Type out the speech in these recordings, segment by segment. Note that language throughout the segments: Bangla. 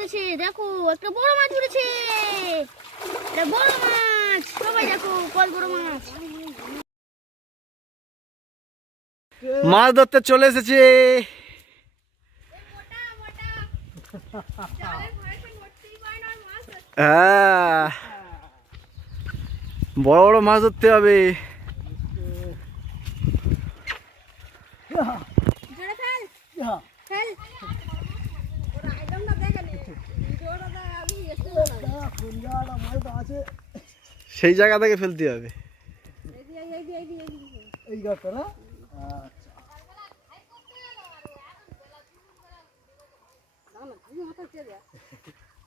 উড়েছে, দেখো একটা বড় মাছ উড়েছে। এটা বড় মাছ, সবাই দেখো কত বড় মাছ। মাছ ধরতে চলে এসেছে। হ্যাঁ, বড় বড় মাছ ধরতে হবে। সেই জায়গা থেকে ফেলতে হবে।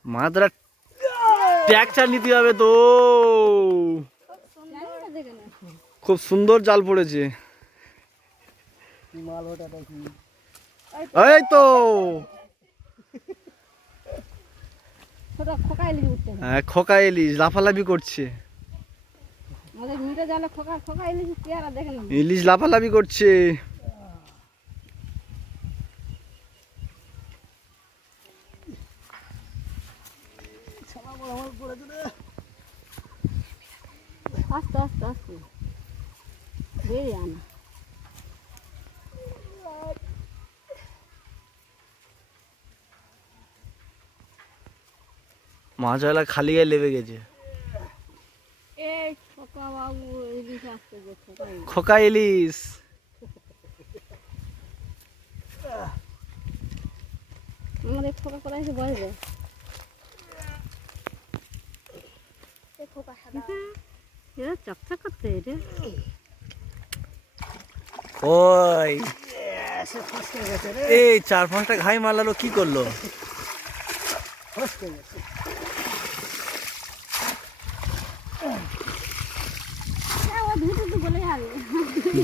মাছ ধরা ট্যাকচার নিতে হবে তো। খুব সুন্দর জাল পড়েছে। এই তো খোকা ইলিশ লাফালাফি করছে। ইলিশ লাফালাফি করছে। আস্তে আস্তে আস্তে বেরিয়ে আনা। মাছওয়ালা খালি গায়ে লেবে গেছে। খোকা ইলিশ আমাদের খোকা কোথায় এসে বসবে। চকচক করতে রে। ওই এই 4-5টা ঘাই মারলো, কি করলো?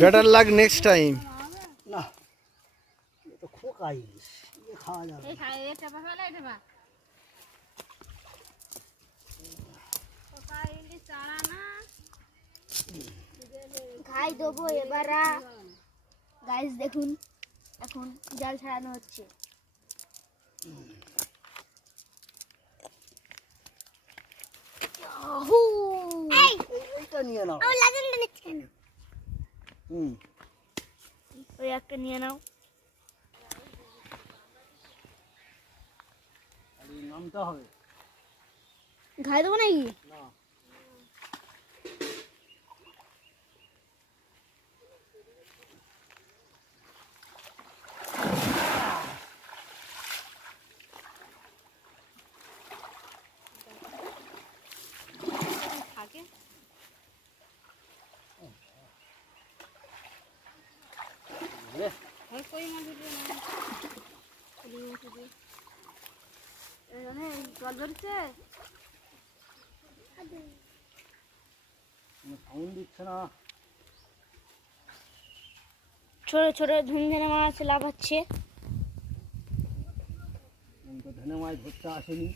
Better luck next time. না তো খোকা ইলিশ খাওয়া যাবে। ঘাই দেবো এবার। গাইস দেখুন এখন জাল ছাড়ানো হচ্ছে। এইটা নিয়ে নাও। আমি লাগানটা নিচ্ছি না। ওই একটা নিয়ে নাও। নামতে হবে। ঘাই দেবো নাকি? না জল ধরছে, সাউন্ড দিচ্ছে না। ছোট ছোট ঝুনঝুনে মাছ লাফাচ্ছে। তো ধনে মাছ ধরতে আসেনি।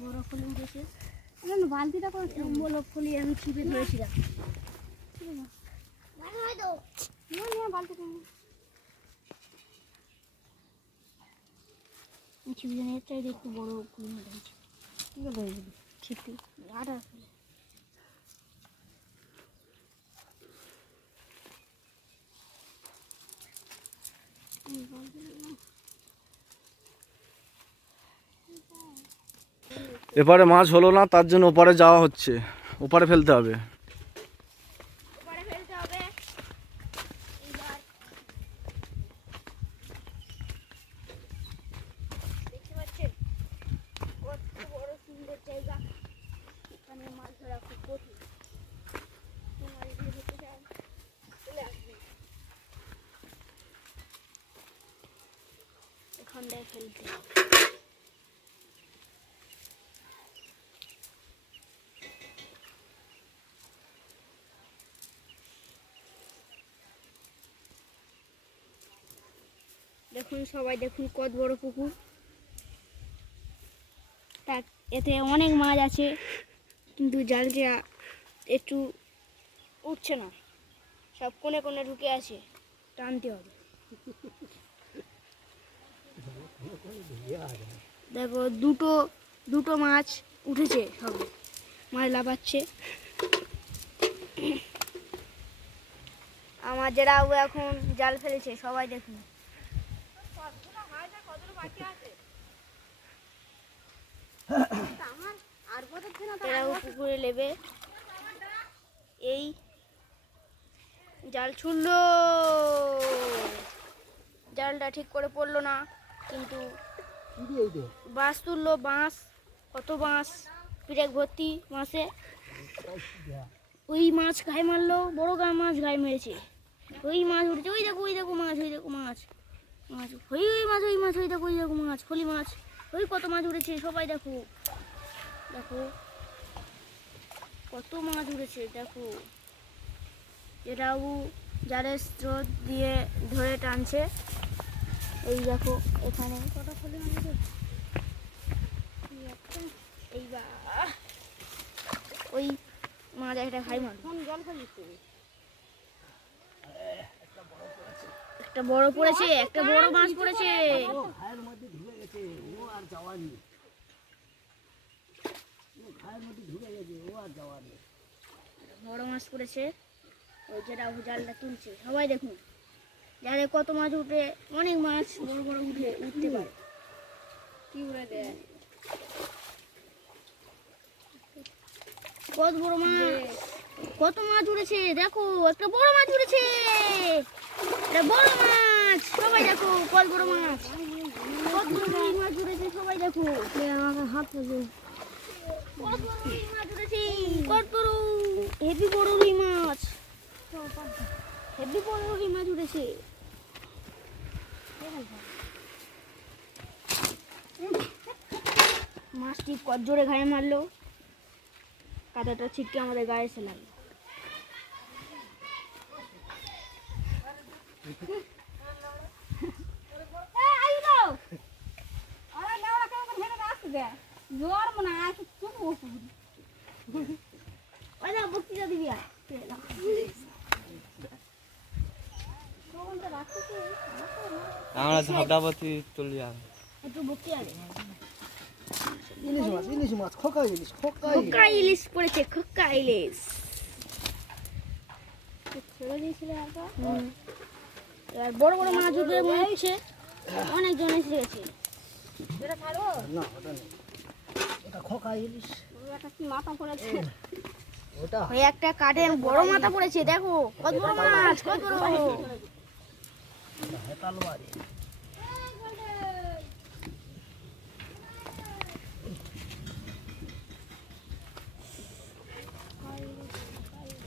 বড় ফলি উঠেছে। বালতিটা করে বড় ফলি আমি ছিপে ধরেছিলাম। বালতিটা ছিপজনের চাইতে একটু বড় ফলি উঠেছে। কি করে ধরে দিবি ছিপটি? আটা এপারে মাছ হলো না, তার জন্য ওপারে যাওয়া হচ্ছে। ওপারে ফেলতে হবে। এখানটায় ফেলতে হবে। দেখুন সবাই দেখুন কত বড় পুকুর। তা এতে অনেক মাছ আছে, কিন্তু জালটা একটু উঠছে না, সব কোণে কোণে ঢুকে আছে, টানতে হবে দেখো দুটো দুটো মাছ উঠেছে, সব মাছ লাফাচ্ছে। আমার যারা এখন জাল ফেলেছে সবাই দেখুন। এরাও পুকুরে নেবে। এই জাল ছুড়লো, জালটা ঠিক করে পড়লো না, কিন্তু বাঁশ তুললো। বাঁশ, কত বাঁশ, পিরেক ভর্তি মাছে। ওই মাছ গায়ে মারলো, বড় মাছ গায়ে মেরেছে। ওই মাছ উঠেছে, ওই দেখো, ওই দেখো মাছ, ওই দেখো মাছ, মাছ ওই মাছ, ওই মাছ, ওই দেখো, ওই দেখো মাছ, ফলি মাছ। ওই কত মাছ উঠেছে, সবাই দেখো, দেখো কত মাছ উঠেছে। দেখো এটাও জালের স্রোত দিয়ে ধরে টানছে। এই দেখো এখানে কত ফলি মাছ। এইবার ওই মাছ একটা খাই মাছ, জল খালি একটা বড় পড়েছে, একটা বড় মাছ পড়েছে। ঘায়ের মধ্যে ঢুকে গেছে, ও আর যাওয়ার নেই। ঘায়ের মধ্যে ঢুকে গেছে, ও আর যাওয়ার নেই। বড় মাছ পড়েছে, ওই যেটা জালটা তুলছে, সবাই দেখুন। জালে কত মাছ উঠে, অনেক মাছ বড় বড় উঠতে পারে। কি উড়ে দেয়, কত বড় মাছ, কত মাছ উঠেছে। দেখো একটা বড় মাছ উঠেছে, এটা বড় মাছ, সবাই দেখো কত বড় মাছ, কত বড় রুই মাছ উঠেছে, সবাই দেখো। আমাকে হাত ধরে কত বড় রুই মাছ উঠেছে, কত বড় হেভি বড় রুই মাছ, হেভি বড় রুই মাছ উঠেছে। মাছটি কত জোরে ঘায়ে মারলো, কাদাটা ছিটকে আমাদের গায়ে এসে লাগলো। বক্তৃতা দিবি আমরা ঝাপটাপতি তুলি একটু বক্তৃতা দে। ইলিশ মাছ, ইলিশ মাছ, খোকা ইলিশ, খোকা ইলিশ। খোকা ইলিশ পড়েছে, খোকা ইলিশ ছেড়ে দিয়েছিল। এবার বড় বড় মাছ উঠে মনে হচ্ছে অনেকজন এসে গেছে। না ওটা নেই, ওটা খোকা ইলিশ। মাথা পড়েছে, ওটা ওই একটা কাঠের বড় মাথা পড়েছে। দেখো কত বড় মাছ, কত বড়। হেতাল মারি।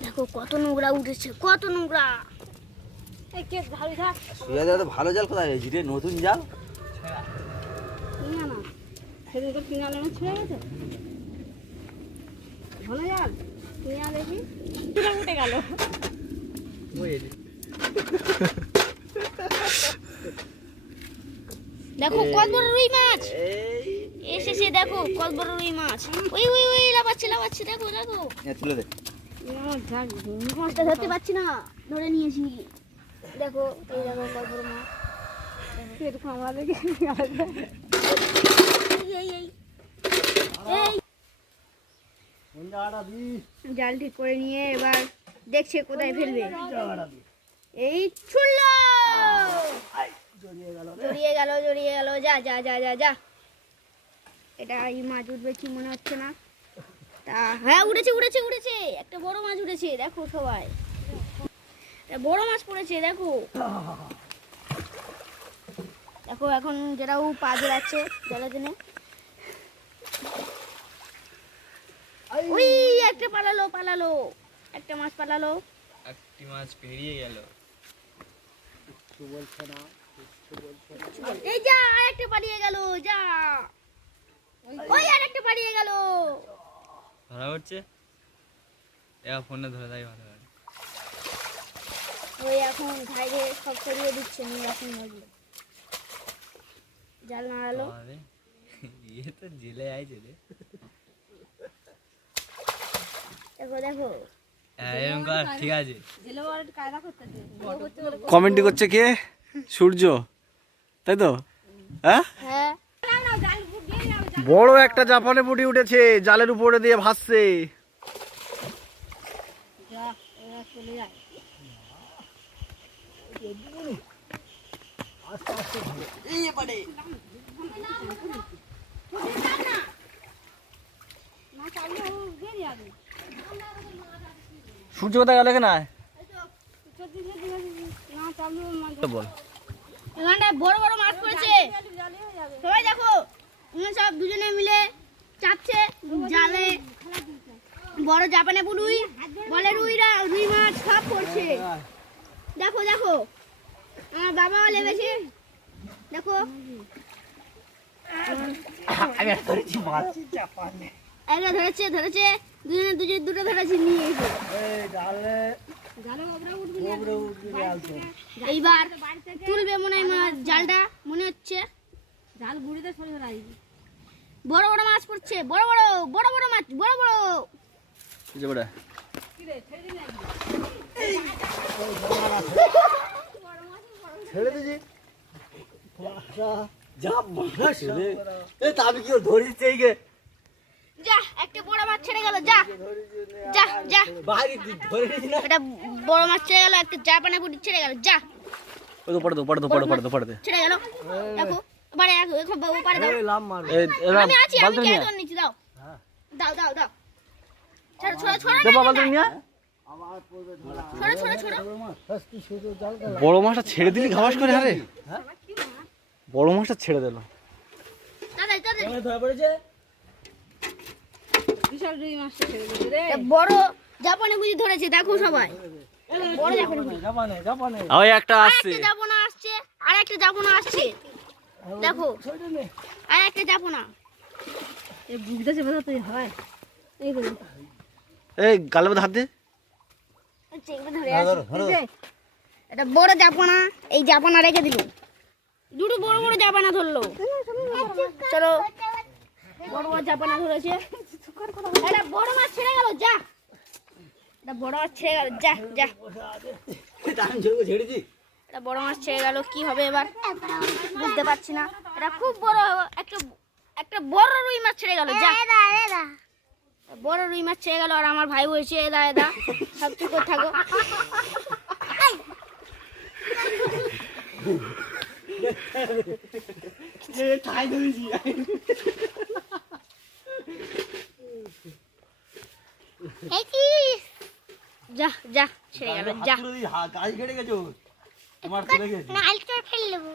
দেখো কত নোংরা উঠেছে, কত নোংরা। ভালো জাল কোথায় পেয়েছি রে, নতুন জাল। সেদিন তো কিনালে ছেড়ে গেছে ভালো জাল, কিনা দেখি উঠে গেল। দেখো কত বড় রুই মাছ এসেছে, দেখো কত বড় রুই মাছ। ওই ওই ওই লাফাচ্ছে, লাফাচ্ছে, দেখো দেখো। তুলে দে, মাছটা ধরতে পারছি না, ধরে নিয়েছি। দেখো এই দেখো কত বড় মাছ। এরকম আমরা দেখি এই এই এই জাল ঠিক করে নিয়ে এবার দেখছে কোথায় ফেলবে। এই ছুড়লো, জড়িয়ে গেল, জড়িয়ে গেল। যা যা যা যা যা, এটা এই মাছ উঠবে কি মনে হচ্ছে না। তা হ্যাঁ উঠেছে, উঠেছে, উঠেছে, একটা বড় মাছ উঠেছে। দেখো সবাই, একটা বড় মাছ পড়েছে। দেখো দেখো এখন যেটাও পা জড়াচ্ছে জলের দিনে। ওই একটা পালালো, পালালো, একটা মাছ পালালো, একটি মাছ পেরিয়ে গেল। এই যা আরেকটা পালিয়ে গেল, যা ওই আরেকটা পালিয়ে গেল। ধরা পড়ছে, এবার ফোনে ধরে দেয় ভালো। ওই এখন ভাইরে সব সরিয়ে দিচ্ছে, নিয়ে এখন নদী জাল নাড়ালো। ইয়ে তো জেলে আইছে রে। দেখো দেখো এরকম কর, ঠিক আছে। জেলে কায়দা করতে কমেন্ট করছে কে? সূর্য, তাই তো? হ্যাঁ, হ্যাঁ বড় একটা জাপানে পুঁটি উঠেছে, জালের উপরে দিয়ে ভাসছে। সূর্য কোথায় গেল কেন? বল। এখানটায় বড় বড় মাছ পড়েছে, সবাই দেখো। সব দুজনে মিলে চাপছে জালে। বড় জাপানে রুই, বলে রুই মাছ সব পড়ছে। দেখো দেখো, আমার বাবা লেগেছে, দেখো। একটা ধরেছে দুটো ধরেছে, নিয়ে এসে এইবার তুলবে মনে হয় মাছ, জালটা মনে হচ্ছে জাল ঘুরিতে বড় বড় মাছ পড়ছে, বড় বড় মাছ, বড় বড়। ছেড়ে দিছি আমি কি ধরিস যা, একটা বড় মাছ ছেড়ে গেল, যা যা যা। একটা বড় মাছ ছেড়ে গেল, একটা জাপানে পুঁটি ছেড়ে গেল, যা ছেড়ে গেল। দেখো এবারে ওপারে দাও, আমি আছি, আমি কে ধরে নিচ্ছি, দাও দাও দাও দাও। ছোড়ো ছোড়ো ছোড়ো ছোড়ো ছোড়ো। বড় মাছটা ছেড়ে দিলি ঘাস করে। আরে বড় মাছটা ছেড়ে দিল। বড় জাপানে বুঝি ধরেছে, দেখো সবাই। বড় জাপানে ওই একটা আসছে, জাপানা আসছে, আর একটা জাপানা আসছে, দেখো আর একটা জাপানা। এই গালের মধ্যে হাত দে। এটা বড় জাপানা, এই জাপানা রেখে দিল। দুটো বড় বড় জাপানা ধরলো। চলো, বড় বড় জাপানা ধরেছে। এটা বড় মাছ ছেড়ে গেল, যা। এটা বড় মাছ ছেড়ে গেল, যা যা। এটা বড় মাছ ছেড়ে গেল, কি হবে এবার বুঝতে পারছি না। এটা খুব বড় একটা বড় রুই মাছ ছেড়ে গেল, যা। বড় রুই মাছ ছেড়ে গেল, আর আমার ভাই বলছে এদা এদা সব চুপ করে থাকো। যা যা, ছেড়ে গেল, যা। গাছ কেটে গেছো ফেলে দেবো।